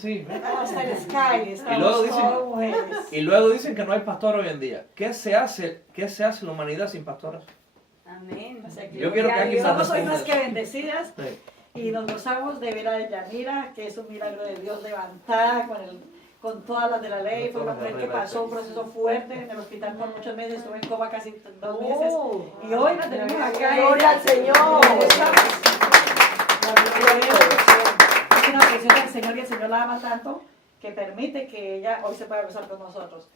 Sí. Hasta el Sky, Y luego estamos todas mujeres. Y luego dicen que no hay pastor hoy en día. ¿Qué se hace la humanidad sin pastores? Amén. O sea, que Yo quiero que alguien me somos hoy responda más que eso. bendecidas Sí. y nos gozamos de ver a Yanira, que es un milagro de Dios levantada con todas las de la ley. Fue una mujer que pasó un proceso fuerte en el hospital por muchos meses, estuvo en coma casi 2 meses. Y hoy la tenemos acá. Gloria al Señor. Es una bendición del Señor y el Señor la ama tanto que permite que ella hoy se pueda gozar con nosotros.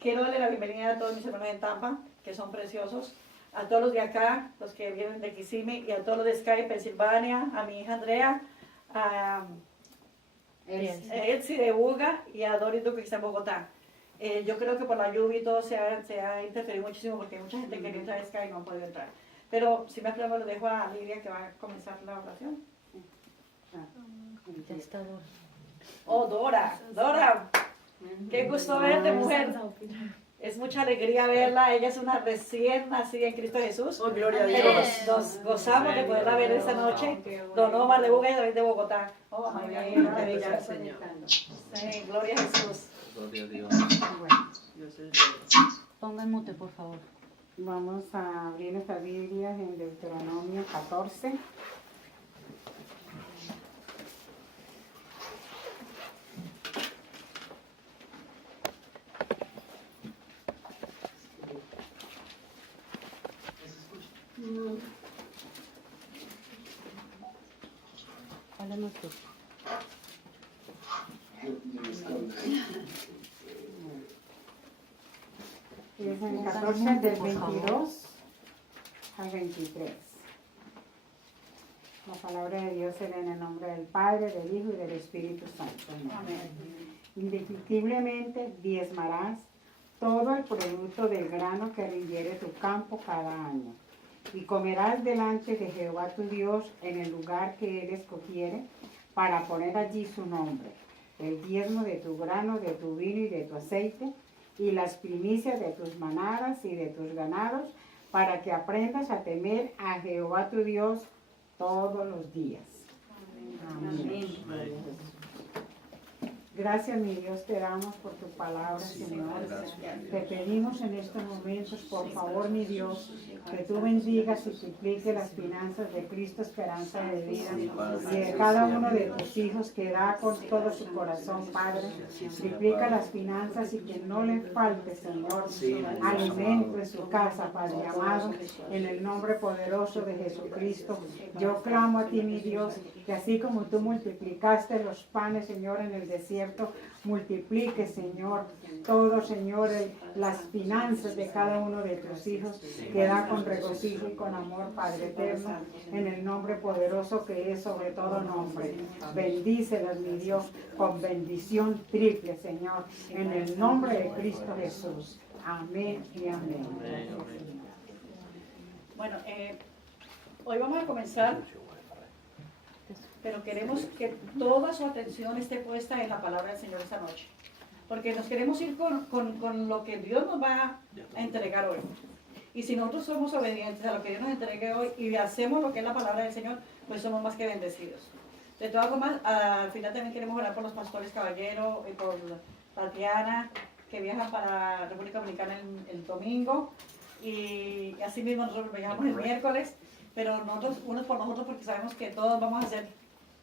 Quiero darle la bienvenida a todos mis hermanos en Tampa, que son preciosos, a todos los de acá, los que vienen de Kissimmee, y a todos los de Sky, Pensilvania, a mi hija Andrea, a Elsie de Buga y a Doris Duque, que está en Bogotá. Yo creo que por la lluvia y todo se ha interferido muchísimo porque hay mucha gente que quería entrar a Sky y no ha podido entrar. Pero si me apruebo, lo dejo a Lidia, que va a comenzar la oración. Ya está Dora. Oh, Dora, qué gusto verte, mujer. Es mucha alegría verla. Ella es una recién nacida en Cristo Jesús. Oh, gloria a Pero Dios. nos gozamos de poderla ver esta noche. Don Omar de Buga y David de Bogotá. Oh, María, Gloria al Señor. sí, gloria a Jesús. Gloria a Dios. Ponga en mute, por favor. Vamos a abrir nuestras Biblias en Deuteronomio 14. Háblanos tú. Y es en 14 del 22 al 23. La palabra de Dios se lee en el nombre del Padre, del Hijo y del Espíritu Santo. Amén. Indefectiblemente diezmarás todo el producto del grano que rindiere tu campo cada año. Y comerás delante de Jehová tu Dios en el lugar que Él escogiere para poner allí su nombre. El diezmo de tu grano, de tu vino y de tu aceite, y las primicias de tus manadas y de tus ganados, para que aprendas a temer a Jehová tu Dios todos los días. Amén. Gracias, mi Dios, te damos por tu palabra, Señor. Te pedimos en estos momentos, por favor, mi Dios, que tú bendigas y supliques las finanzas de Cristo, esperanza de vida, y de cada uno de tus hijos que da con todo su corazón, Padre. Suplica las finanzas y que no le falte, Señor, alimento en su casa, Padre amado, en el nombre poderoso de Jesucristo. Yo clamo a ti, mi Dios, que así como tú multiplicaste los panes, Señor, en el desierto, multiplique, Señor, todo, Señor, las finanzas de cada uno de tus hijos, que da con regocijo y con amor, Padre eterno, en el nombre poderoso que es sobre todo nombre. Bendícelas, mi Dios, con bendición triple, Señor, en el nombre de Cristo Jesús. Amén y amén. Bueno, hoy vamos a comenzar, pero queremos que toda su atención esté puesta en la palabra del Señor esta noche, porque nos queremos ir con lo que Dios nos va a entregar hoy. Y si nosotros somos obedientes a lo que Dios nos entregue hoy y hacemos lo que es la palabra del Señor, pues somos más que bendecidos. De todas formas, al final también queremos orar por los pastores Caballero y por Tatiana, que viajan para República Dominicana el domingo, y así mismo nosotros viajamos el miércoles, pero nosotros, unos por nosotros, porque sabemos que todos vamos a hacer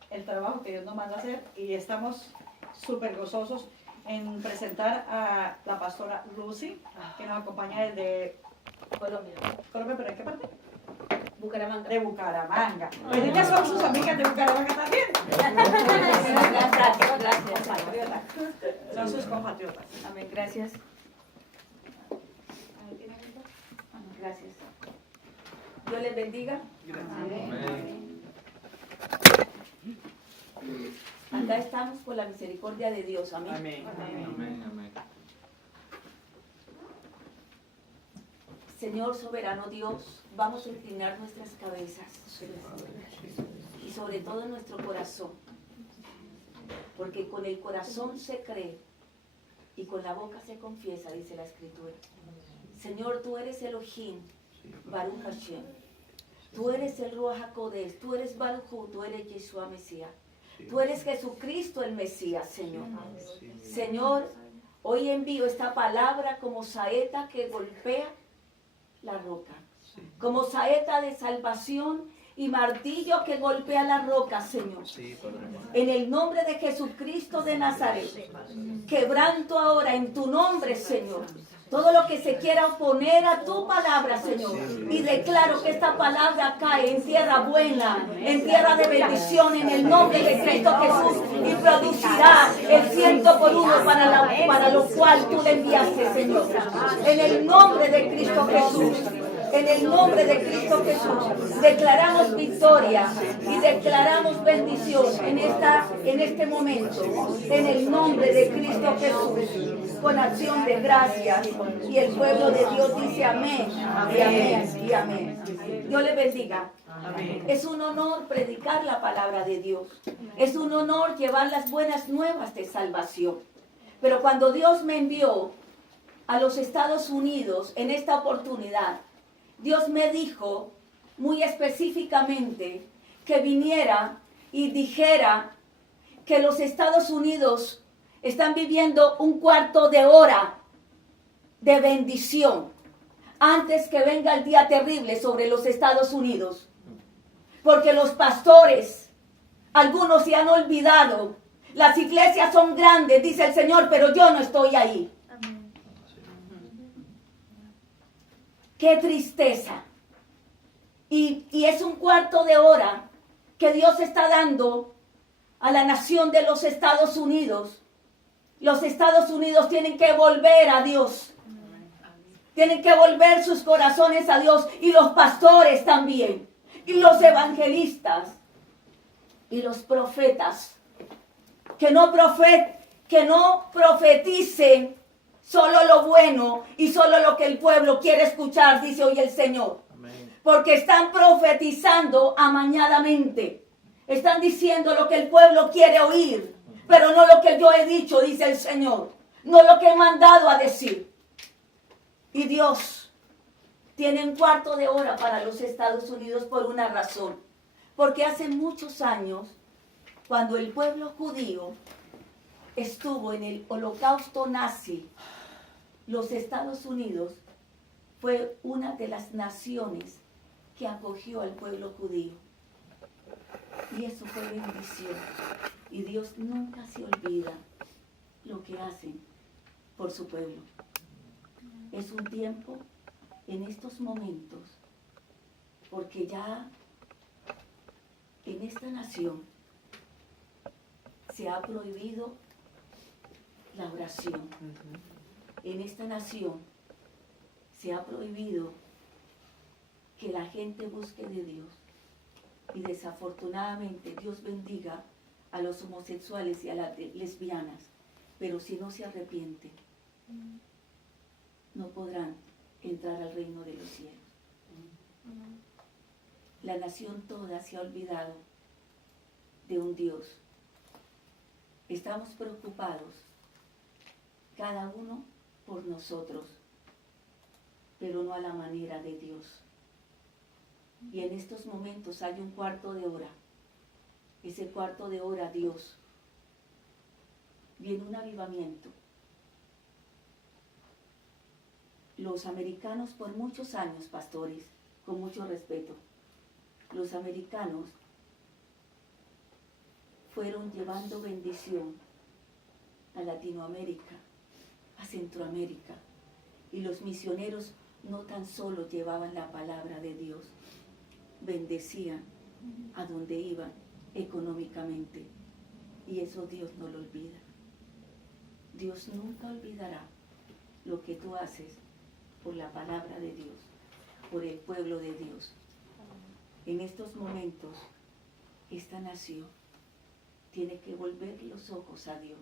el trabajo que Dios nos manda a hacer, y estamos súper gozosos en presentar a la pastora Lucy, que nos acompaña desde Colombia, ¿pero en qué parte? Bucaramanga. De Bucaramanga. Pues ellas son sus amigas de Bucaramanga también. Gracias. Son sus compatriotas. Amén. Gracias. Gracias. Dios les bendiga. Amén. Acá estamos por la misericordia de Dios. Amén. Amén. Señor soberano Dios, vamos a inclinar nuestras cabezas y sobre todo nuestro corazón, porque con el corazón se cree y con la boca se confiesa, dice la Escritura. Señor, tú eres Elohim, Baruch Hashem. Tú eres el Ruach HaKodesh, tú eres Baruch Hu, tú eres Yeshua Mesías. Tú eres Jesucristo el Mesías, Señor. Señor, hoy envío esta palabra como saeta que golpea la roca, como saeta de salvación y martillo que golpea la roca, Señor. En el nombre de Jesucristo de Nazaret, quebranto ahora en tu nombre, Señor, todo lo que se quiera oponer a tu palabra, Señor. Y declaro que esta palabra cae en tierra buena, en tierra de bendición, en el nombre de Cristo Jesús. Y producirá el 100% para lo cual tú le enviaste, Señor. En el nombre de Cristo Jesús. En el nombre de Cristo Jesús, declaramos victoria y declaramos bendición en este momento. En el nombre de Cristo Jesús, con acción de gracias. Y el pueblo de Dios dice amén, y amén, y amén. Dios le bendiga. Es un honor predicar la palabra de Dios. Es un honor llevar las buenas nuevas de salvación. Pero cuando Dios me envió a los Estados Unidos en esta oportunidad, Dios me dijo muy específicamente que viniera y dijera que los Estados Unidos están viviendo un cuarto de hora de bendición antes que venga el día terrible sobre los Estados Unidos. Porque los pastores, algunos se han olvidado. Las iglesias son grandes, dice el Señor, pero yo no estoy ahí. ¡Qué tristeza! Y es un cuarto de hora que Dios está dando a la nación de los Estados Unidos. Los Estados Unidos tienen que volver a Dios. Tienen que volver sus corazones a Dios. Y los pastores también. Y los evangelistas. Y los profetas. Que no profeticen solo lo bueno y solo lo que el pueblo quiere escuchar, dice hoy el Señor. Amén. Porque están profetizando amañadamente. Están diciendo lo que el pueblo quiere oír, pero no lo que yo he dicho, dice el Señor. No lo que he mandado a decir. Y Dios tiene un cuarto de hora para los Estados Unidos por una razón. Porque hace muchos años, cuando el pueblo judío estuvo en el holocausto nazi, los Estados Unidos fue una de las naciones que acogió al pueblo judío. Y eso fue bendición. Y Dios nunca se olvida lo que hacen por su pueblo. Es un tiempo en estos momentos, porque ya en esta nación se ha prohibido la oración. En esta nación se ha prohibido que la gente busque de Dios. Y desafortunadamente Dios bendiga a los homosexuales y a las lesbianas. Pero si no se arrepienten, no podrán entrar al reino de los cielos. La nación toda se ha olvidado de un Dios. Estamos preocupados, cada uno por nosotros, pero no a la manera de Dios. Y en estos momentos hay un cuarto de hora. Ese cuarto de hora, Dios, viene un avivamiento. Los americanos por muchos años, pastores, con mucho respeto, los americanos fueron llevando bendición a Latinoamérica, a Centroamérica. Y los misioneros no tan solo llevaban la palabra de Dios, bendecían a donde iban económicamente. Y eso Dios no lo olvida. Dios nunca olvidará lo que tú haces por la palabra de Dios, por el pueblo de Dios. En estos momentos, esta nación tiene que volver los ojos a Dios,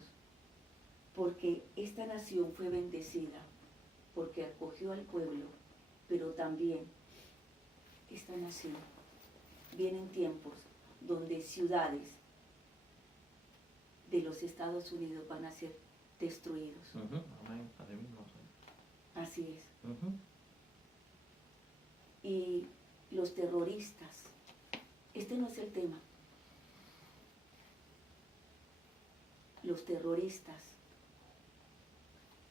porque esta nación fue bendecida, porque acogió al pueblo, pero también esta nación vienen tiempos donde ciudades de los Estados Unidos van a ser destruidos. Amén. Así es. Y los terroristas, este no es el tema, los terroristas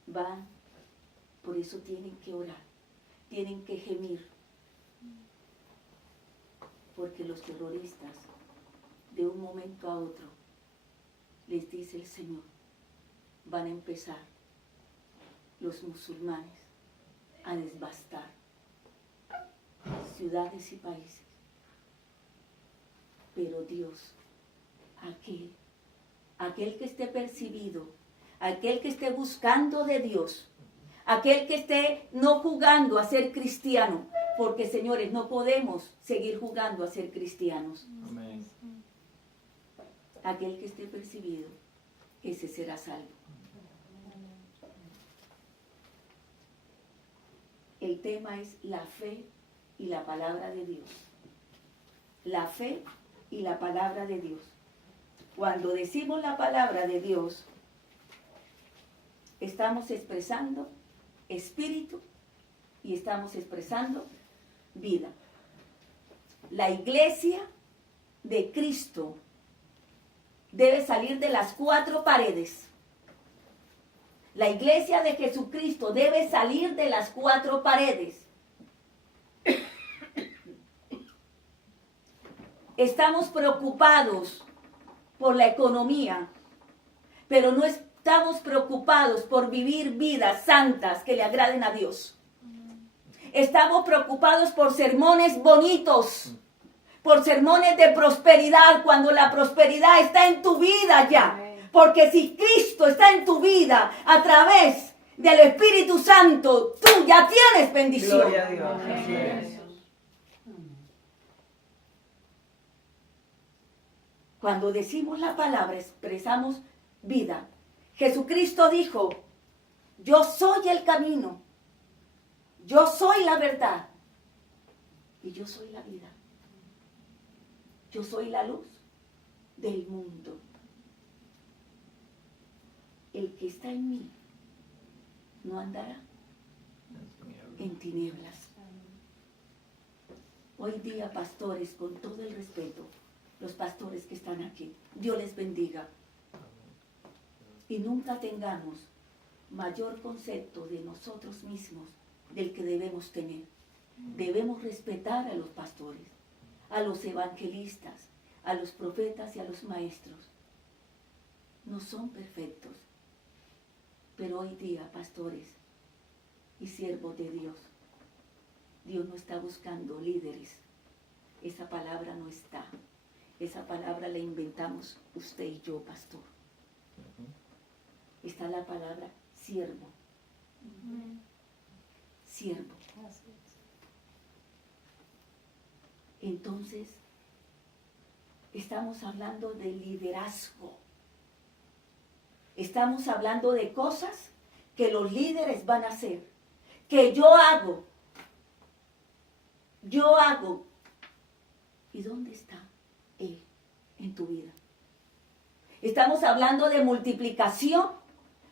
van, por eso tienen que orar, tienen que gemir, porque los terroristas, de un momento a otro, les dice el Señor, van a empezar los musulmanes a devastar ciudades y países. Pero Dios, aquel que esté percibido, aquel que esté buscando de Dios, aquel que esté no jugando a ser cristiano, porque señores, no podemos seguir jugando a ser cristianos. Amén. Aquel que esté percibido, ese será salvo. El tema es la fe y la palabra de Dios. La fe y la palabra de Dios. Cuando decimos la palabra de Dios, estamos expresando espíritu y estamos expresando vida. La iglesia de Cristo debe salir de las 4 paredes. La iglesia de Jesucristo debe salir de las 4 paredes. Estamos preocupados por la economía, pero no estamos preocupados por vivir vidas santas que le agraden a Dios. Estamos preocupados por sermones bonitos, por sermones de prosperidad, cuando la prosperidad está en tu vida ya. Porque si Cristo está en tu vida a través del Espíritu Santo, tú ya tienes bendición. Gloria a Dios. Así es. Cuando decimos la palabra, expresamos vida. Jesucristo dijo, yo soy el camino, yo soy la verdad y yo soy la vida. Yo soy la luz del mundo. El que está en mí no andará en tinieblas. Hoy día, pastores, con todo el respeto, los pastores que están aquí, Dios les bendiga. Y nunca tengamos mayor concepto de nosotros mismos del que debemos tener. Debemos respetar a los pastores, a los evangelistas, a los profetas y a los maestros. No son perfectos, pero hoy día, pastores y siervos de Dios, Dios no está buscando líderes. Esa palabra no está. Esa palabra la inventamos usted y yo, pastor. Está la palabra siervo. Siervo. Entonces, estamos hablando de liderazgo. Estamos hablando de cosas que los líderes van a hacer, que yo hago. ¿Y dónde está Él en tu vida? Estamos hablando de multiplicación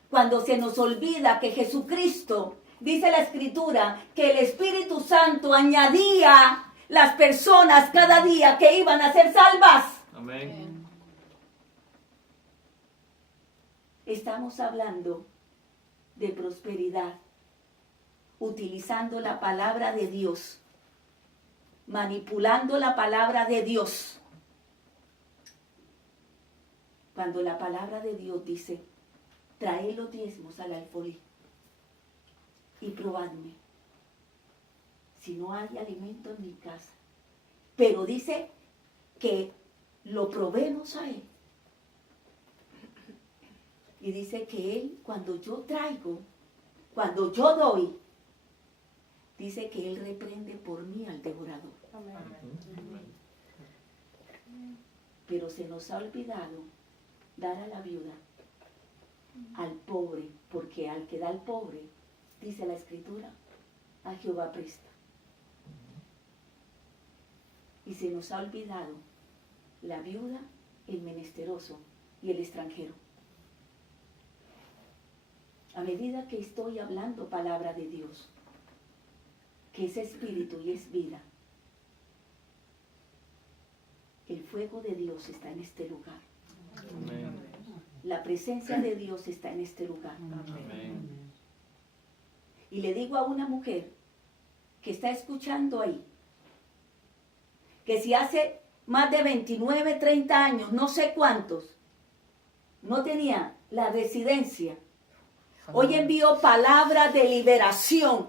cuando se nos olvida que Jesucristo, dice la Escritura, que el Espíritu Santo añadía las personas cada día que iban a ser salvas. Amén. Estamos hablando de prosperidad, utilizando la palabra de Dios, manipulando la palabra de Dios. Cuando la palabra de Dios dice, traed los diezmos al alfolí y probadme, si no hay alimento en mi casa. Pero dice que lo probemos a Él. Y dice que Él, cuando yo traigo, cuando yo doy, dice que Él reprende por mí al devorador. Pero se nos ha olvidado dar a la viuda, al pobre, porque al que da al pobre, dice la Escritura, a Jehová presta. Y se nos ha olvidado la viuda, el menesteroso y el extranjero. A medida que estoy hablando palabra de Dios, que es espíritu y es vida, el fuego de Dios está en este lugar. Amén. La presencia de Dios está en este lugar. Amén. Y le digo a una mujer que está escuchando ahí, que si hace más de 29, 30 años, no sé cuántos, no tenía la residencia, hoy envío palabra de liberación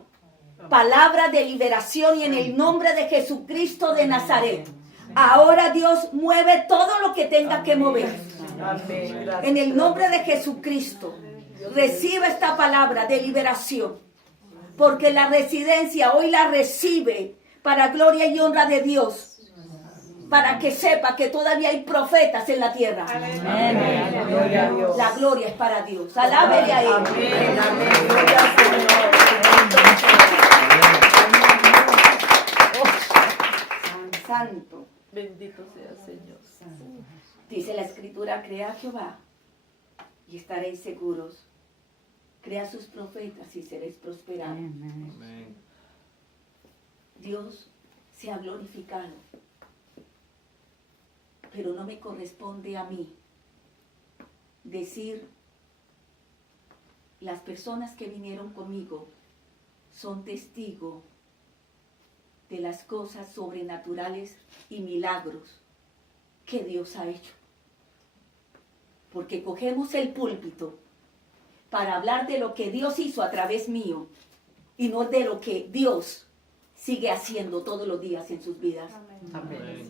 y en el nombre de Jesucristo de Nazaret. Ahora Dios mueve todo lo que tenga que mover. En el nombre de Jesucristo, recibe esta palabra de liberación, porque la residencia hoy la recibe para gloria y honra de Dios, para que sepa que todavía hay profetas en la tierra. La gloria es para Dios. Alábele a Él. Santo. Bendito sea, Señor. Dice la Escritura, crea a Jehová y estaréis seguros. Crea a sus profetas y seréis prosperados. Amén. Dios se ha glorificado, pero no me corresponde a mí decir, las personas que vinieron conmigo son testigos de las cosas sobrenaturales y milagros que Dios ha hecho. Porque cogemos el púlpito para hablar de lo que Dios hizo a través mío y no de lo que Dios sigue haciendo todos los días en sus vidas. Amén.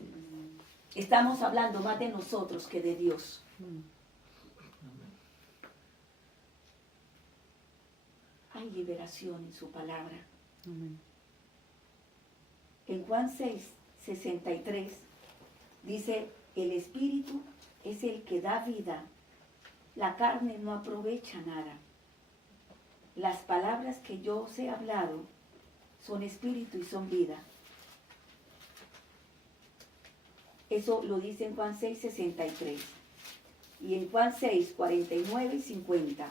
Estamos hablando más de nosotros que de Dios. Hay liberación en su palabra. En Juan 6:63 dice, el Espíritu es el que da vida. La carne no aprovecha nada. Las palabras que yo os he hablado son espíritu y son vida. Eso lo dice en Juan 6:63. Y en Juan 6:49 y 50.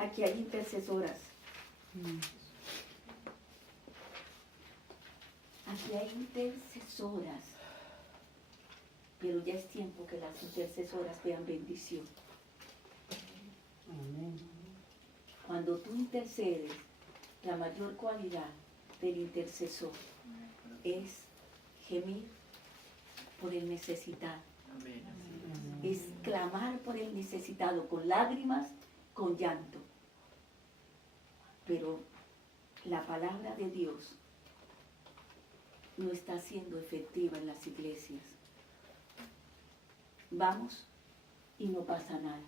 Aquí hay intercesoras. Aquí hay intercesoras. Pero ya es tiempo que las intercesoras vean bendición. Cuando tú intercedes, la mayor cualidad del intercesor es gemir por el necesitado. Es clamar por el necesitado con lágrimas, con llanto. Pero la palabra de Dios no está siendo efectiva en las iglesias. Vamos y no pasa nada.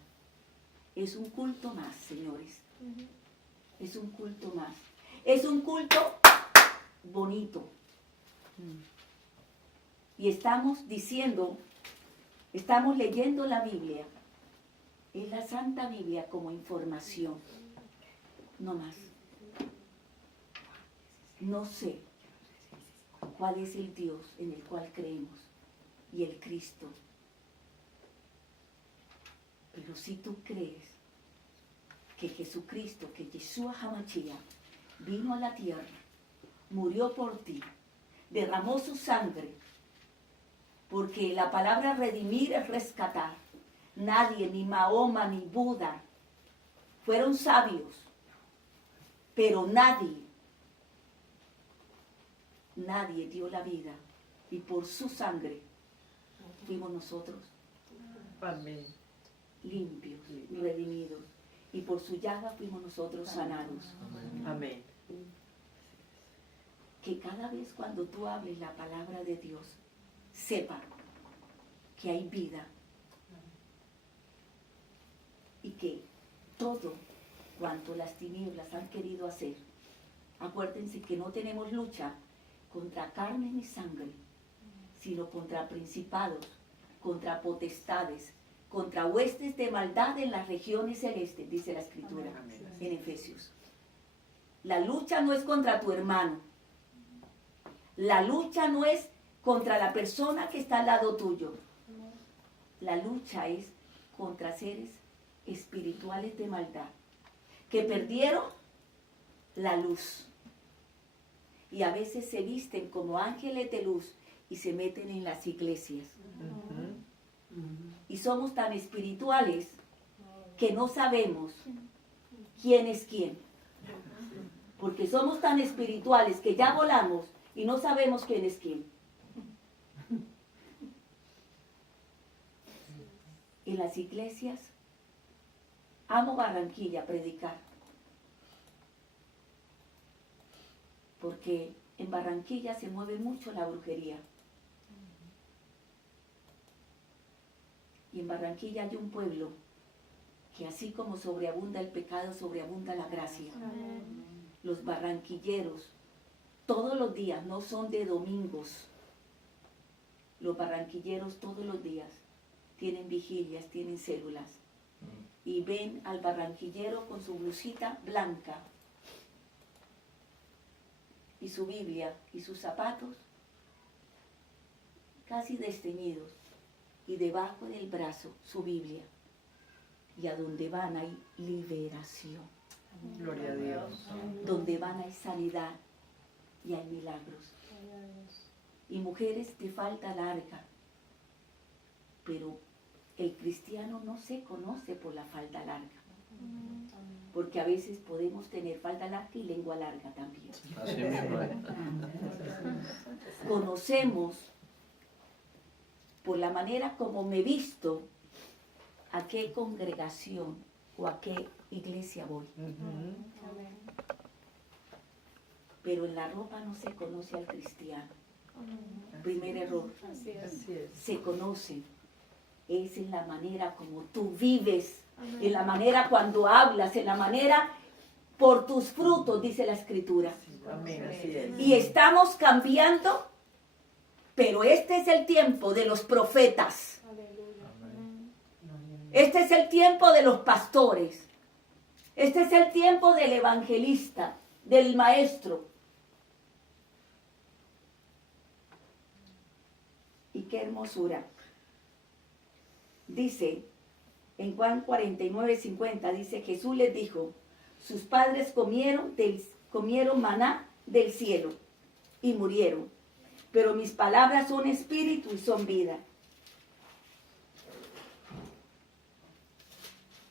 Es un culto más, señores. Es un culto más. Es un culto bonito. Y estamos diciendo, estamos leyendo la Biblia. Es la Santa Biblia como información. No más. No sé cuál es el Dios en el cual creemos y el Cristo. Pero si tú crees que Jesucristo, que Yeshua HaMashiach vino a la tierra, murió por ti, derramó su sangre, porque la palabra redimir es rescatar. Nadie, ni Mahoma, ni Buda, fueron sabios, pero nadie dio la vida, y por su sangre fuimos nosotros Amén. limpios, redimidos, y por su llaga fuimos nosotros sanados. Amén. Que cada vez cuando tú hables la palabra de Dios, sepa que hay vida y que todo cuanto las tinieblas han querido hacer, acuérdense que no tenemos lucha contra carne ni sangre, sino contra principados, contra potestades, contra huestes de maldad en las regiones celestes, dice la Escritura en Efesios. La lucha no es contra tu hermano. La lucha no es contra la persona que está al lado tuyo. La lucha es contra seres espirituales de maldad que perdieron la luz y a veces se visten como ángeles de luz y se meten en las iglesias. Y somos tan espirituales que no sabemos quién es quién. Porque somos tan espirituales que ya volamos y no sabemos quién es quién. En las iglesias, amo Barranquilla, predicar. Porque en Barranquilla se mueve mucho la brujería. Y en Barranquilla hay un pueblo que así como sobreabunda el pecado, sobreabunda la gracia. Los barranquilleros, todos los días, no son de domingos. Los barranquilleros todos los días tienen vigilias, tienen células. Y ven al barranquillero con su blusita blanca y su Biblia y sus zapatos casi desteñidos y debajo del brazo su Biblia. Y a donde van hay liberación. Gloria a Dios. Donde van hay sanidad y hay milagros. Y mujeres de falda larga, pero el cristiano no se conoce por la falda larga, porque a veces podemos tener falda larga y lengua larga también. Así mismo es. Conocemos por la manera como me visto a qué congregación o a qué iglesia voy. Pero en la ropa no se conoce al cristiano. Primer error. Así es. Se conoce. Es en la manera como tú vives, en la manera cuando hablas, en la manera por tus frutos, dice la Escritura. Amén, así es. Y estamos cambiando, pero este es el tiempo de los profetas. Este es el tiempo de los pastores. Este es el tiempo del evangelista, del maestro. Y qué hermosura. Dice, en Juan 49:50, dice, Jesús les dijo, sus padres comieron maná del cielo y murieron, pero mis palabras son espíritu y son vida.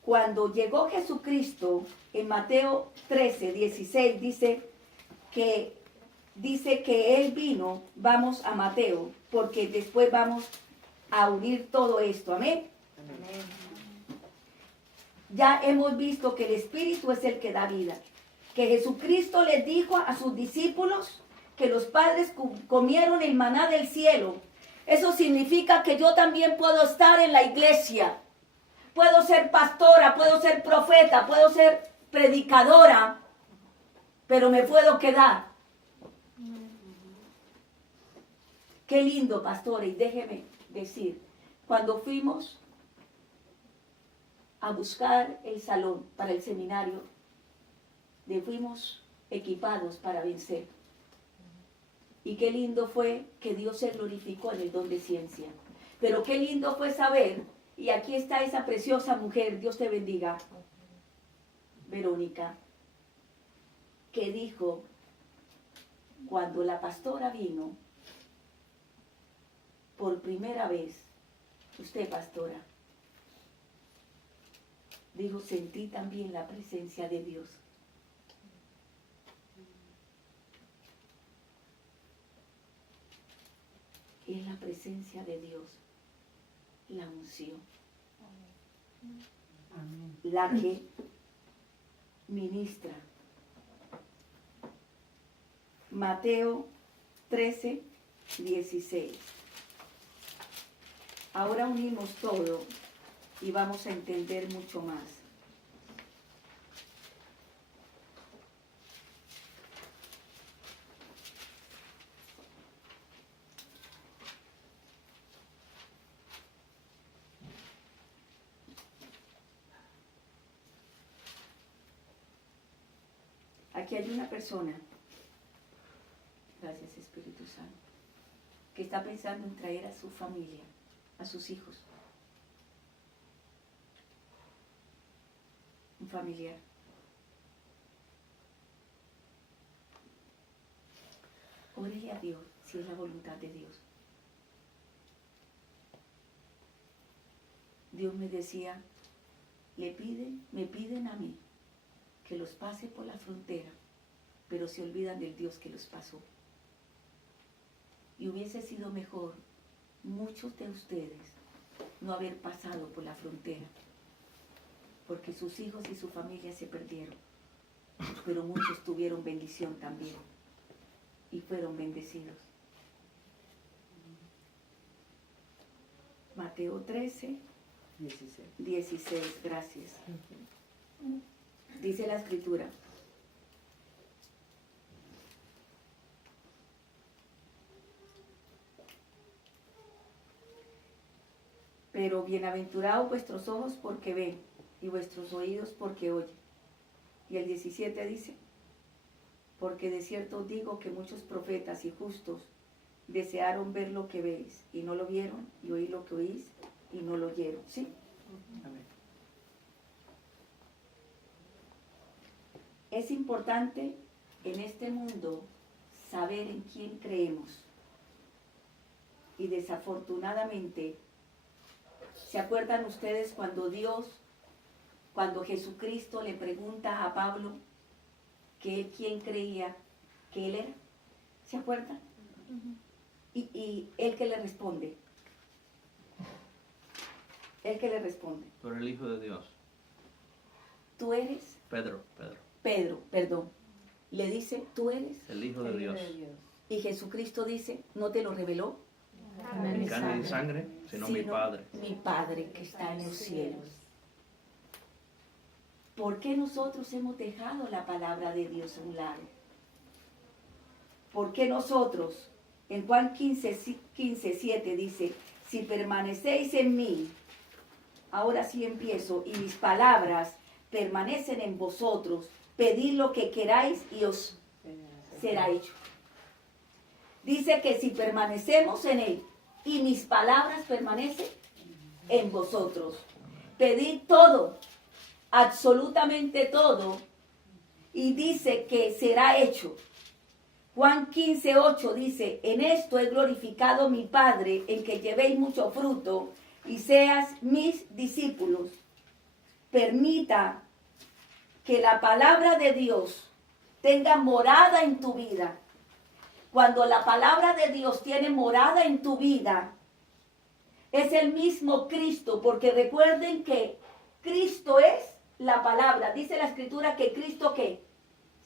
Cuando llegó Jesucristo, en Mateo 13:16, dice que Él vino, vamos a Mateo, porque después vamos a unir todo esto, amén. Ya hemos visto que el Espíritu es el que da vida, que Jesucristo les dijo a sus discípulos que los padres comieron el maná del cielo. Eso significa que yo también puedo estar en la iglesia, puedo ser pastora, puedo ser profeta, puedo ser predicadora, pero me puedo quedar. Qué lindo, pastor, y déjeme decir, cuando fuimos a buscar el salón para el seminario, fuimos equipados para vencer. Y qué lindo fue que Dios se glorificó en el don de ciencia. Pero qué lindo fue saber, y aquí está esa preciosa mujer, Dios te bendiga, Verónica, que dijo, cuando la pastora vino, por primera vez, usted pastora, dijo, sentí también la presencia de Dios. Es la presencia de Dios, la unción, la que ministra. Mateo 13:16. Ahora unimos todo y vamos a entender mucho más. Aquí hay una persona, gracias Espíritu Santo, que está pensando en traer a su familia, a sus hijos. familiar. Órele a Dios si es la voluntad de Dios. Dios me decía, me piden a mí que los pase por la frontera, pero se olvidan del Dios que los pasó. Y hubiese sido mejor muchos de ustedes no haber pasado por la frontera, porque sus hijos y su familia se perdieron, pero muchos tuvieron bendición también y fueron bendecidos. Mateo 13, 16, gracias. Dice la Escritura: pero bienaventurados vuestros ojos porque ven y vuestros oídos porque oyen. Y el 17 dice: porque de cierto os digo que muchos profetas y justos desearon ver lo que veis y no lo vieron, y oír lo que oís y no lo oyeron. ¿Sí? Amén. Es importante en este mundo saber en quién creemos. Y desafortunadamente, ¿se acuerdan ustedes cuando Jesucristo le pregunta a Pablo que él quién creía que él era? ¿Se acuerdan? Y él que le responde. Él que le responde. Tú eres el Hijo de Dios. Tú eres Pedro. Pedro, perdón. Le dice, tú eres. El Hijo de Dios. Y Jesucristo dice, ¿no te lo reveló? Ni carne ni sangre, sino mi Padre. Mi Padre que está en los cielos. ¿Por qué nosotros hemos dejado la palabra de Dios a un lado? ¿Por qué nosotros, en Juan 15:7 dice, si permanecéis en mí, ahora sí empiezo, y mis palabras permanecen en vosotros, pedid lo que queráis y os será hecho. Dice que si permanecemos en él y mis palabras permanecen en vosotros, pedid todo, absolutamente todo, y dice que será hecho. Juan 15:8 dice, en esto he glorificado mi Padre, en que llevéis mucho fruto y seas mis discípulos. Permita que la palabra de Dios tenga morada en tu vida. Cuando la palabra de Dios tiene morada en tu vida, es el mismo Cristo, porque recuerden que Cristo es la palabra. Dice la Escritura que Cristo ¿qué?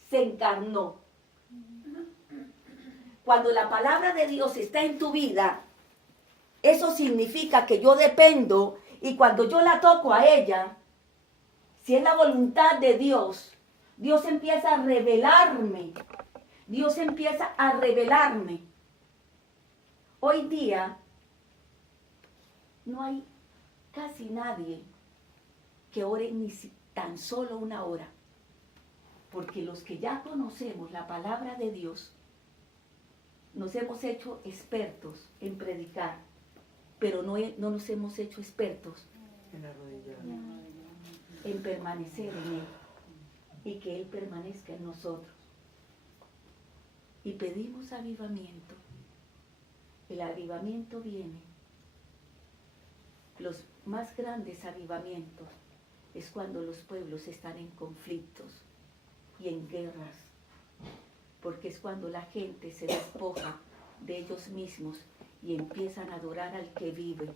Se encarnó. Cuando la palabra de Dios está en tu vida, eso significa que yo dependo, y cuando yo la toco a ella, si es la voluntad de Dios, Dios empieza a revelarme. Dios empieza a revelarme. Hoy día no hay casi nadie que ore ni tan solo una hora, porque los que ya conocemos la palabra de Dios, nos hemos hecho expertos en predicar, pero no nos hemos hecho expertos en permanecer en Él y que Él permanezca en nosotros. Y pedimos avivamiento. El avivamiento viene. Los más grandes avivamientos es cuando los pueblos están en conflictos y en guerras, porque es cuando la gente se despoja de ellos mismos y empiezan a adorar al que vive,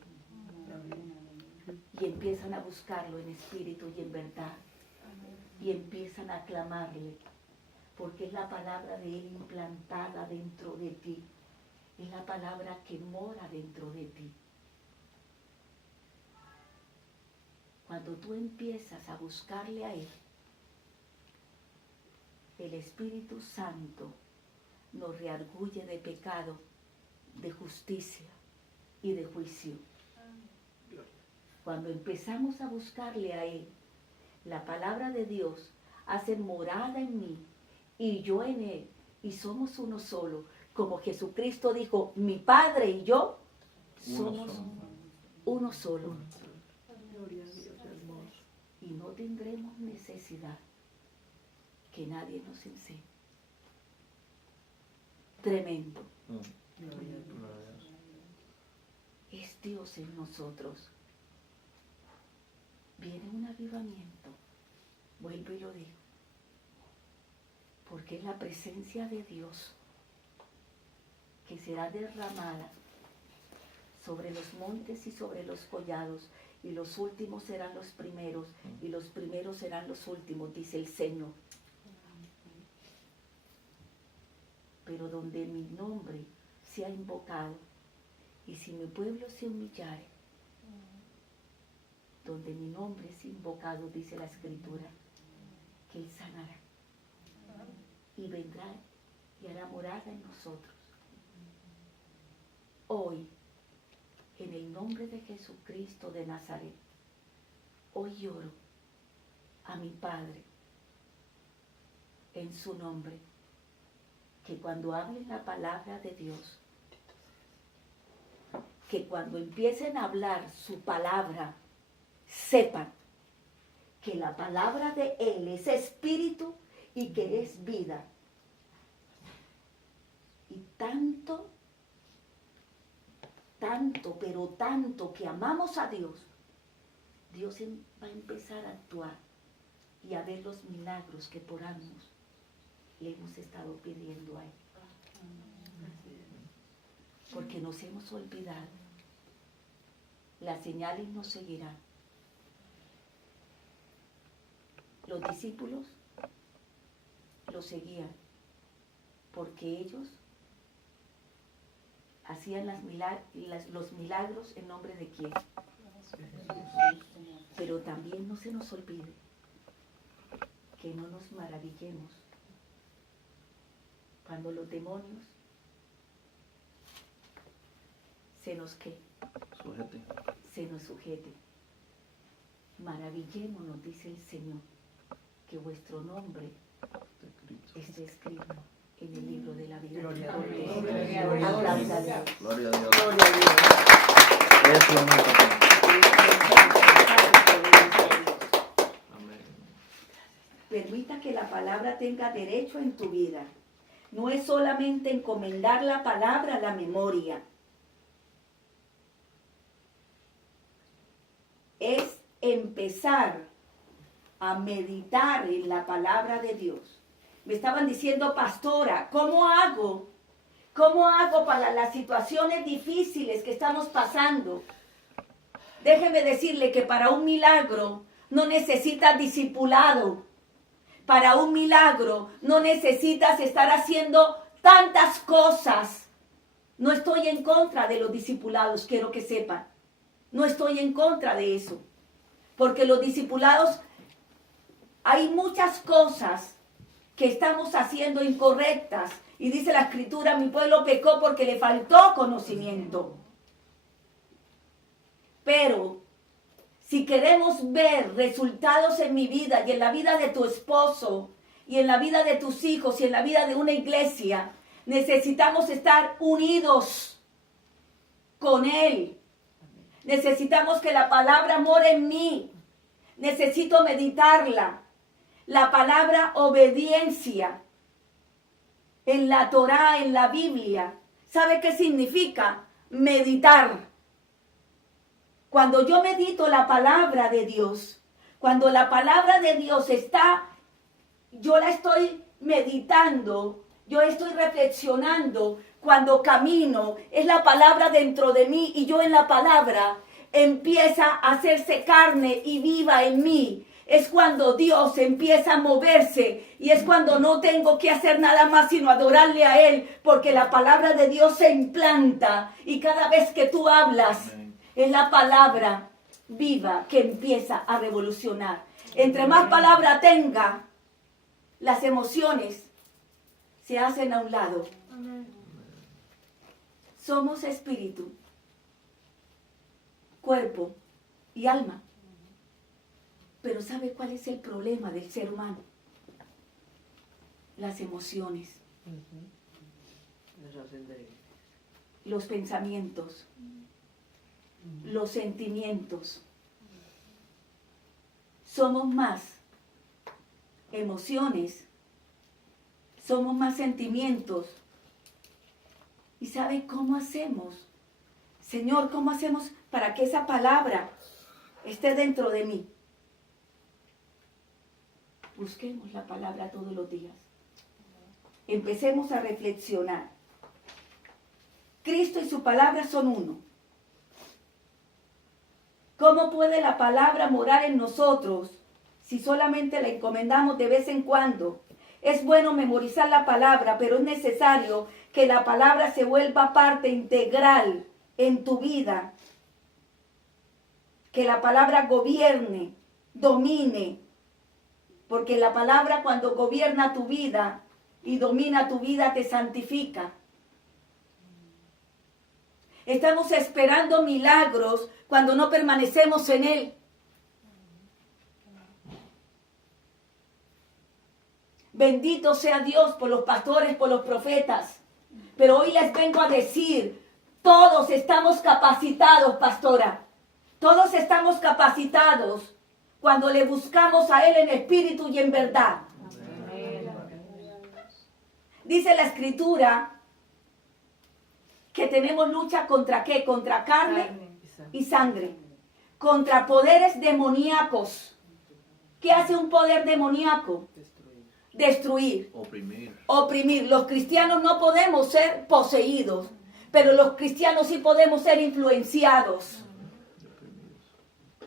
y empiezan a buscarlo en espíritu y en verdad, y empiezan a clamarle, porque es la palabra de Él implantada dentro de ti, es la palabra que mora dentro de ti. Cuando tú empiezas a buscarle a Él, el Espíritu Santo nos reargulle de pecado, de justicia y de juicio. Cuando empezamos a buscarle a Él, la palabra de Dios hace morada en mí y yo en Él, y somos uno solo. Como Jesucristo dijo, mi Padre y yo somos uno solo. Y no tendremos necesidad que nadie nos enseñe. Tremendo. Es Dios en nosotros. Viene un avivamiento, vuelvo y lo digo, porque es la presencia de Dios que será derramada sobre los montes y sobre los collados, y los últimos serán los primeros, y los primeros serán los últimos, dice el Señor. Pero donde mi nombre sea invocado, y si mi pueblo se humillare, donde mi nombre es invocado, dice la Escritura, que Él sanará y vendrá y hará morada en nosotros. Hoy, en el nombre de Jesucristo de Nazaret, hoy lloro a mi Padre en su nombre, que cuando hablen la palabra de Dios, que cuando empiecen a hablar su palabra, sepan que la palabra de Él es espíritu y que es vida. Y tanto, pero tanto que amamos a Dios, Dios va a empezar a actuar y a ver los milagros que por años le hemos estado pidiendo a Él. Porque nos hemos olvidado. Las señales nos seguirán. Los discípulos lo seguían porque ellos hacían los milagros en nombre de quién. Pero también no se nos olvide que no nos maravillemos cuando los demonios se nos sujete. Maravillémonos, dice el Señor, que vuestro nombre esté escrito en el libro de la vida. Gloria a Dios. Aplauda a Dios. Gloria a Dios. Gloria a Dios. Es lo único. Amén. Permita que la palabra tenga derecho en tu vida. No es solamente encomendar la palabra a la memoria. Es empezar a meditar en la palabra de Dios. Me estaban diciendo, pastora, ¿cómo hago? ¿Cómo hago para las situaciones difíciles que estamos pasando? Déjeme decirle que para un milagro no necesitas discipulado. Para un milagro no necesitas estar haciendo tantas cosas. No estoy en contra de los discipulados, quiero que sepan. No estoy en contra de eso. Porque los discipulados, hay muchas cosas que estamos haciendo incorrectas. Y dice la Escritura, mi pueblo pecó porque le faltó conocimiento. Pero si queremos ver resultados en mi vida y en la vida de tu esposo y en la vida de tus hijos y en la vida de una iglesia, necesitamos estar unidos con Él. Necesitamos que la palabra more en mí. Necesito meditarla. La palabra obediencia en la Torá, en la Biblia. ¿Sabe qué significa? Meditar. Cuando yo medito la palabra de Dios, cuando la palabra de Dios está, yo la estoy meditando, yo estoy reflexionando, cuando camino, es la palabra dentro de mí y yo en la palabra empieza a hacerse carne y viva en mí. Es cuando Dios empieza a moverse y es cuando no tengo que hacer nada más sino adorarle a Él, porque la palabra de Dios se implanta y cada vez que tú hablas, es la palabra viva que empieza a revolucionar. Entre más palabra tenga, las emociones se hacen a un lado. Somos espíritu, cuerpo y alma. Pero ¿sabe cuál es el problema del ser humano? Las emociones, los pensamientos, los sentimientos. somos más emociones, somos más sentimientos. ¿Y sabe cómo hacemos? Señor, ¿cómo hacemos para que esa palabra esté dentro de mí? Busquemos la palabra todos los días. Empecemos a reflexionar. Cristo y su palabra son uno. ¿Cómo puede la palabra morar en nosotros si solamente la encomendamos de vez en cuando? Es bueno memorizar la palabra, pero es necesario que la palabra se vuelva parte integral en tu vida. Que la palabra gobierne, domine. Porque la palabra cuando gobierna tu vida y domina tu vida te santifica. Estamos esperando milagros cuando no permanecemos en Él. Bendito sea Dios por los pastores, por los profetas. Pero hoy les vengo a decir, todos estamos capacitados, pastora. Todos estamos capacitados cuando le buscamos a Él en espíritu y en verdad. Dice la Escritura que tenemos lucha contra ¿qué? Contra carne y sangre. Contra poderes demoníacos. ¿Qué hace un poder demoníaco? Destruir. Oprimir. Los cristianos no podemos ser poseídos, pero los cristianos sí podemos ser influenciados.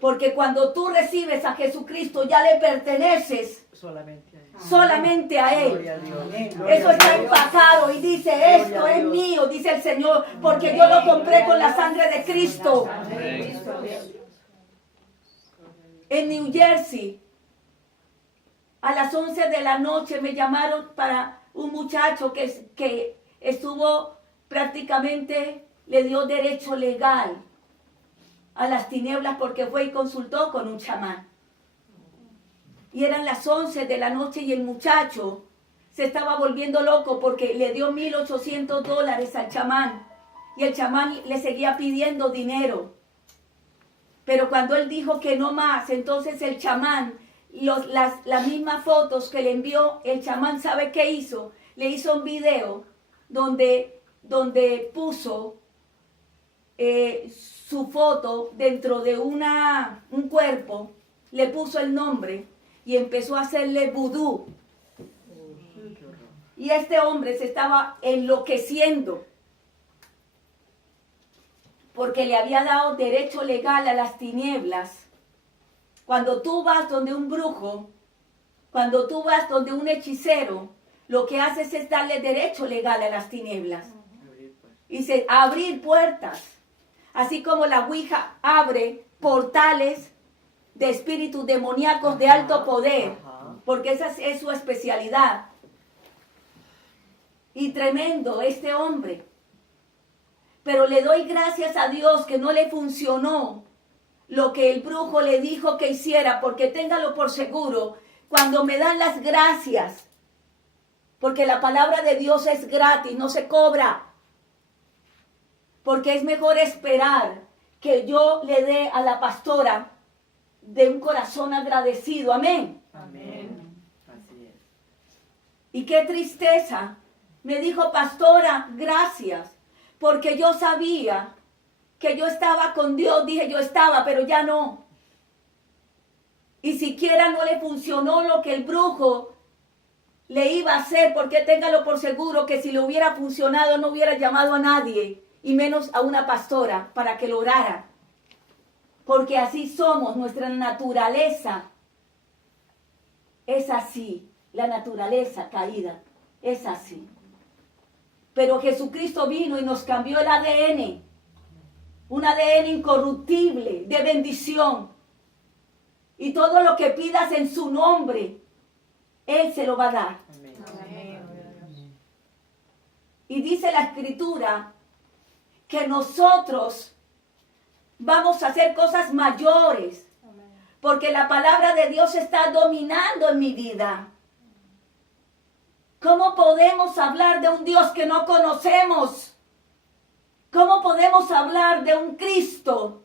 Porque cuando tú recibes a Jesucristo ya le perteneces solamente a Él. Gloria a Dios. Eso está empacado y dice, esto es mío, dice el Señor, porque yo lo compré con la sangre de Cristo. En New Jersey, a las 11 de la noche me llamaron para un muchacho que estuvo prácticamente, le dio derecho legal a las tinieblas porque fue y consultó con un chamán. Y eran las 11 de la noche y el muchacho se estaba volviendo loco porque le dio $1,800 al chamán. Y el chamán le seguía pidiendo dinero. Pero cuando él dijo que no más, entonces el chamán, las mismas fotos que le envió, el chamán, ¿sabe qué hizo? Le hizo un video donde puso su foto dentro de un cuerpo, le puso el nombre y empezó a hacerle vudú. Y este hombre se estaba enloqueciendo porque le había dado derecho legal a las tinieblas. Cuando tú vas donde un brujo, cuando tú vas donde un hechicero, lo que haces es darle derecho legal a las tinieblas. Y abrir puertas. Así como la Ouija abre portales de espíritus demoníacos de alto poder, porque esa es su especialidad. Y tremendo este hombre. Pero le doy gracias a Dios que no le funcionó lo que el brujo le dijo que hiciera, porque téngalo por seguro, cuando me dan las gracias, porque la palabra de Dios es gratis, no se cobra. Porque es mejor esperar que yo le dé a la pastora de un corazón agradecido. Amén. Amén. Así es. Y qué tristeza. Me dijo, pastora, gracias. Porque yo sabía que yo estaba con Dios. Dije, yo estaba, pero ya no. Y siquiera no le funcionó lo que el brujo le iba a hacer. Porque téngalo por seguro que si le hubiera funcionado no hubiera llamado a nadie. Y menos a una pastora para que lo orara. Porque así somos, nuestra naturaleza es así, la naturaleza caída es así. Pero Jesucristo vino y nos cambió el ADN, un ADN incorruptible, de bendición. Y todo lo que pidas en su nombre, Él se lo va a dar. Amén. Y dice la Escritura que nosotros vamos a hacer cosas mayores, porque la palabra de Dios está dominando en mi vida. ¿Cómo podemos hablar de un Dios que no conocemos? ¿Cómo podemos hablar de un Cristo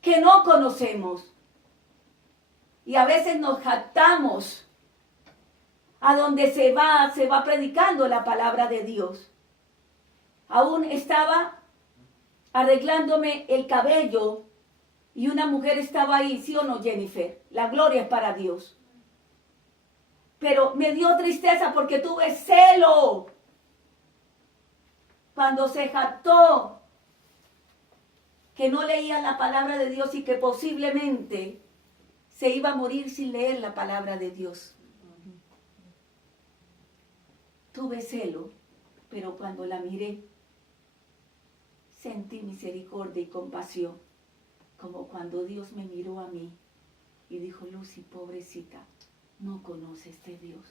que no conocemos? Y a veces nos jactamos a donde se va predicando la palabra de Dios. Aún estaba arreglándome el cabello y una mujer estaba ahí, ¿sí o no, Jennifer? La gloria es para Dios. Pero me dio tristeza porque tuve celo cuando se jactó que no leía la palabra de Dios y que posiblemente se iba a morir sin leer la palabra de Dios. Tuve celo, pero cuando la miré, sentí misericordia y compasión, como cuando Dios me miró a mí y dijo, Lucy, pobrecita, no conoce este Dios.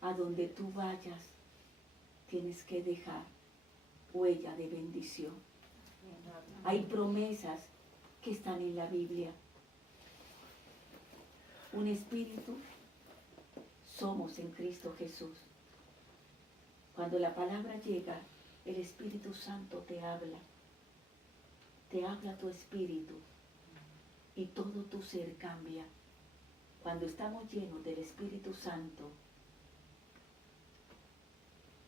A donde tú vayas, tienes que dejar huella de bendición. Hay promesas que están en la Biblia. Un espíritu somos en Cristo Jesús. Cuando la palabra llega, el Espíritu Santo te habla tu espíritu y todo tu ser cambia. Cuando estamos llenos del Espíritu Santo,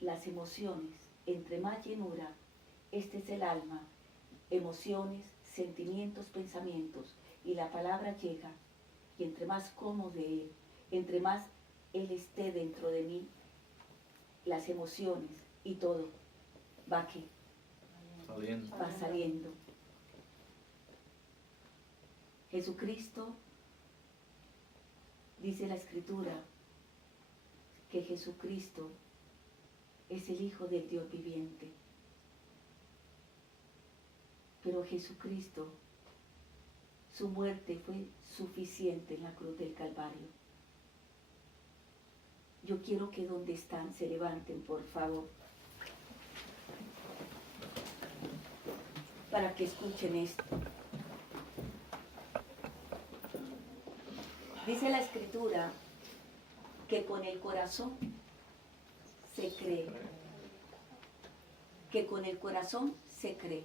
las emociones, entre más llenura, este es el alma, emociones, sentimientos, pensamientos, y la palabra llega, y entre más como de Él, entre más Él esté dentro de mí, las emociones y todo va aquí, va saliendo. Jesucristo, dice la Escritura, que Jesucristo es el Hijo del Dios viviente. Pero Jesucristo, su muerte fue suficiente en la cruz del Calvario. Yo quiero que donde están se levanten, por favor, para que escuchen esto. Dice la Escritura que con el corazón se cree, que con el corazón se cree,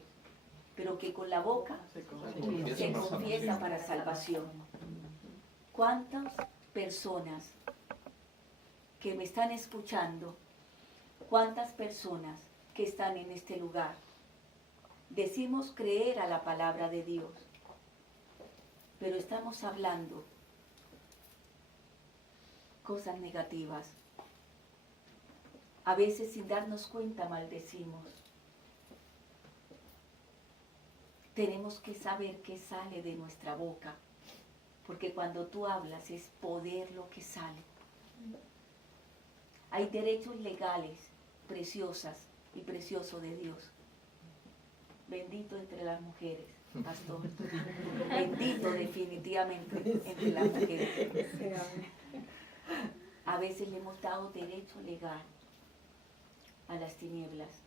pero que con la boca se confiesa para salvación. ¿Cuántas personas que me están escuchando, cuántas personas que están en este lugar, decimos creer a la palabra de Dios, pero estamos hablando cosas negativas? A veces sin darnos cuenta maldecimos. Tenemos que saber qué sale de nuestra boca, porque cuando tú hablas es poder lo que sale. Hay derechos legales preciosas y preciosos de Dios. Bendito entre las mujeres, pastor. Bendito definitivamente entre las mujeres. A veces le hemos dado derecho legal a las tinieblas.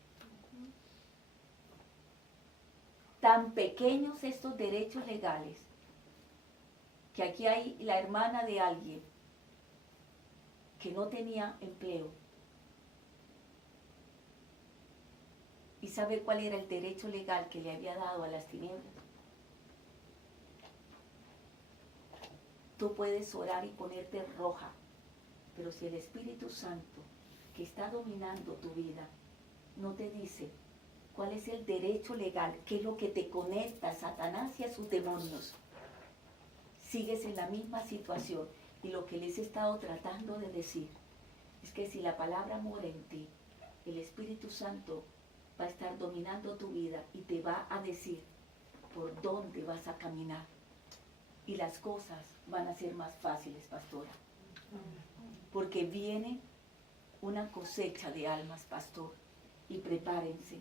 Tan pequeños estos derechos legales, que aquí hay la hermana de alguien que no tenía empleo. ¿Y sabe cuál era el derecho legal que le había dado a las tinieblas? Tú puedes orar y ponerte roja, pero si el Espíritu Santo que está dominando tu vida no te dice cuál es el derecho legal, qué es lo que te conecta a Satanás y a sus demonios, sigues en la misma situación. Y lo que les he estado tratando de decir es que si la palabra mora en ti, el Espíritu Santo va a estar dominando tu vida y te va a decir por dónde vas a caminar. Y las cosas van a ser más fáciles, pastora. Porque viene una cosecha de almas, pastor. Y prepárense.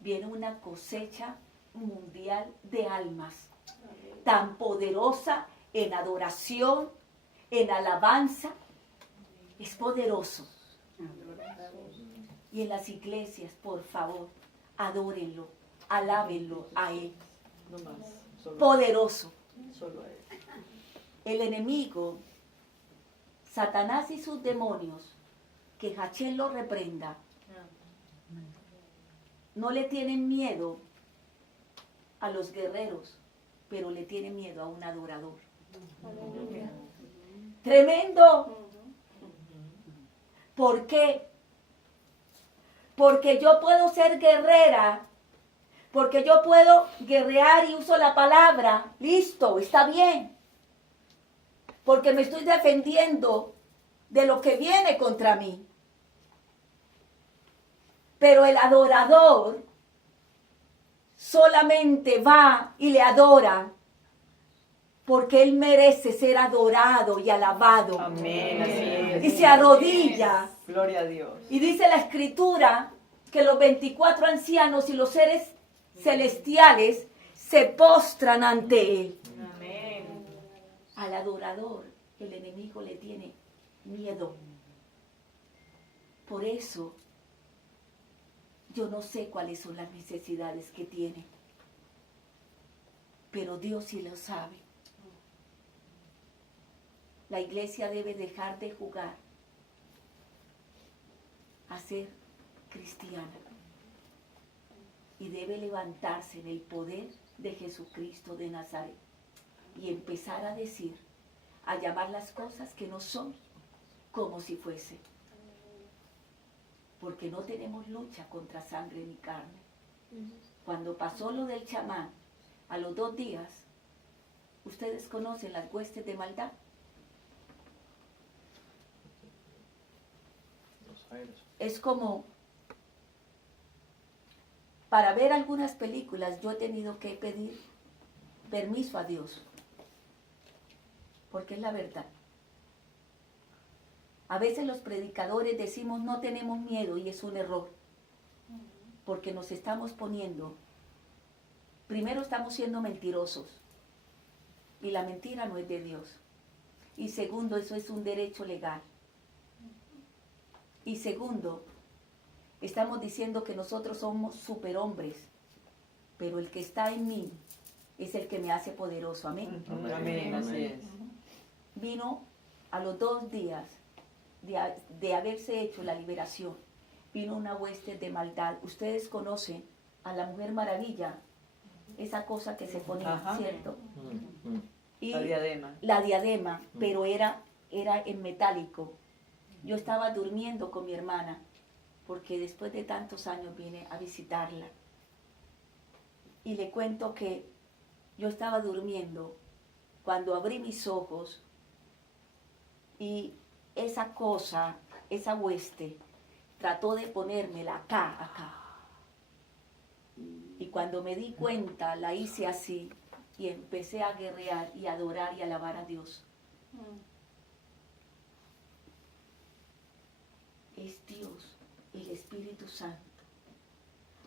Viene una cosecha mundial de almas. Tan poderosa en adoración, en alabanza. Es poderoso. Y en las iglesias, por favor, adórenlo, alábenlo a Él. Poderoso. El enemigo, Satanás y sus demonios, que Hachel lo reprenda, no le tienen miedo a los guerreros, pero le tienen miedo a un adorador. Tremendo. ¿Por qué? Porque yo puedo ser guerrera, porque yo puedo guerrear y uso la palabra. Listo, está bien. Porque me estoy defendiendo de lo que viene contra mí. Pero el adorador solamente va y le adora porque él merece ser adorado y alabado. Amén, así es. Y se arrodilla. Gloria a Dios. Y dice la escritura que los 24 ancianos y los seres celestiales se postran ante él. Amén. Al adorador el enemigo le tiene miedo. Por eso yo no sé cuáles son las necesidades que tiene, pero Dios sí lo sabe. La iglesia debe dejar de jugar a ser cristiana y debe levantarse en el poder de Jesucristo de Nazaret y empezar a decir, a llamar las cosas que no son como si fuese. Porque no tenemos lucha contra sangre ni carne. Cuando pasó lo del chamán, a los 2 días, ustedes conocen las huestes de maldad. Es como, para ver algunas películas yo he tenido que pedir permiso a Dios, porque es la verdad. A veces los predicadores decimos no tenemos miedo y es un error, porque nos estamos poniendo, primero estamos siendo mentirosos y la mentira no es de Dios, y segundo, eso es un derecho legal. Y segundo, estamos diciendo que nosotros somos superhombres, pero el que está en mí es el que me hace poderoso. Amén. Amén, así es. Vino a los 2 días de haberse hecho la liberación, vino una hueste de maldad. Ustedes conocen a la Mujer Maravilla, esa cosa que se ponía, Ajá. ¿cierto? Y La diadema. la diadema, pero era en metálico. Yo estaba durmiendo con mi hermana, porque después de tantos años vine a visitarla. Y le cuento que yo estaba durmiendo cuando abrí mis ojos y esa cosa, esa hueste, trató de ponérmela acá. Y cuando me di cuenta, la hice así y empecé a guerrear y adorar y alabar a Dios. Es Dios, el Espíritu Santo.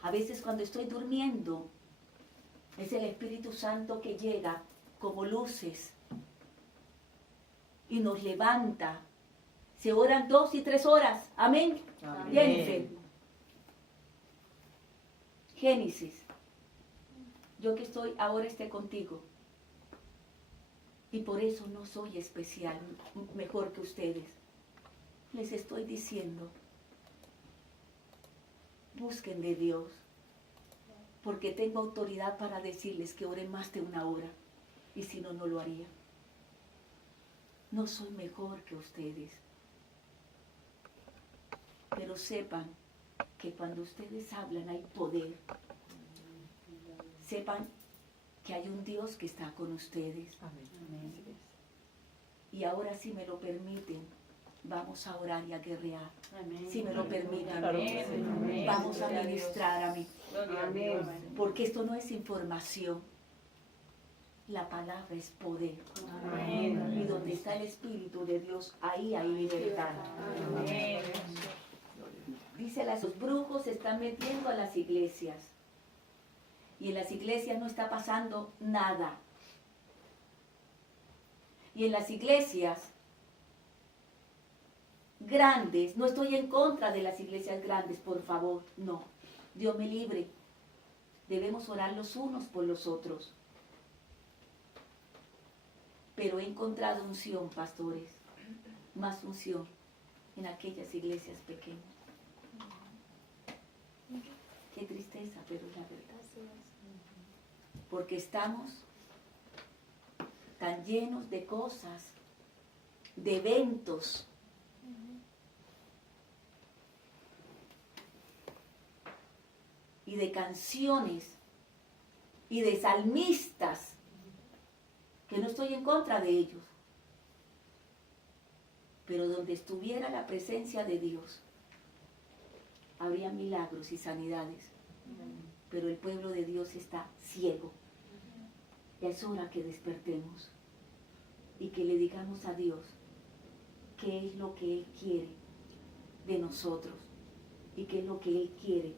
A veces cuando estoy durmiendo, es el Espíritu Santo que llega como luces y nos levanta. Se oran 2 y 3 horas. Amén. Amén. Jennifer. Génesis. Yo que estoy ahora esté contigo. Y por eso no soy especial, mejor que ustedes. Les estoy diciendo, busquen de Dios, porque tengo autoridad para decirles que oren más de 1 hora, y si no, no lo haría. No soy mejor que ustedes, pero sepan que cuando ustedes hablan hay poder. Sepan que hay un Dios que está con ustedes. Amén. Y ahora, si me lo permiten, vamos a orar y a guerrear. Amén. Si me lo permiten, Claro que sí. Amén. vamos a Gloria a Dios. ministrar a mí. Gloria a Dios. Porque esto no es información. La palabra es poder. Amén. Y donde está el Espíritu de Dios, ahí hay libertad. Amén. Dice, los brujos se están metiendo a las iglesias. Y en las iglesias no está pasando nada. Y en las iglesias grandes, no estoy en contra de las iglesias grandes, por favor, no. Dios me libre. Debemos orar los unos por los otros. Pero he encontrado unción, pastores, más unción en aquellas iglesias pequeñas. Qué tristeza, pero es la verdad. Porque estamos tan llenos de cosas, de eventos. Y de canciones y de salmistas, que no estoy en contra de ellos, pero donde estuviera la presencia de Dios, habría milagros y sanidades, pero el pueblo de Dios está ciego. Es hora que despertemos y que le digamos a Dios qué es lo que Él quiere de nosotros y qué es lo que Él quiere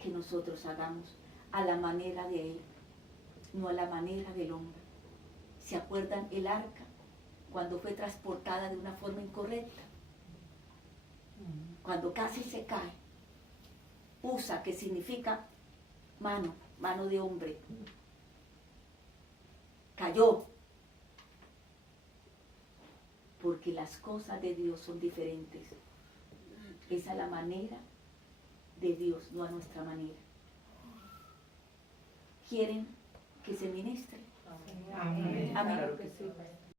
que nosotros hagamos a la manera de Él, no a la manera del hombre. ¿Se acuerdan el arca cuando fue transportada de una forma incorrecta? Cuando casi se cae, usa, que significa mano, mano de hombre, cayó, porque las cosas de Dios son diferentes. Es a la manera de Dios, no a nuestra manera. ¿Quieren que se ministre? Amén. Amén. Claro que sí.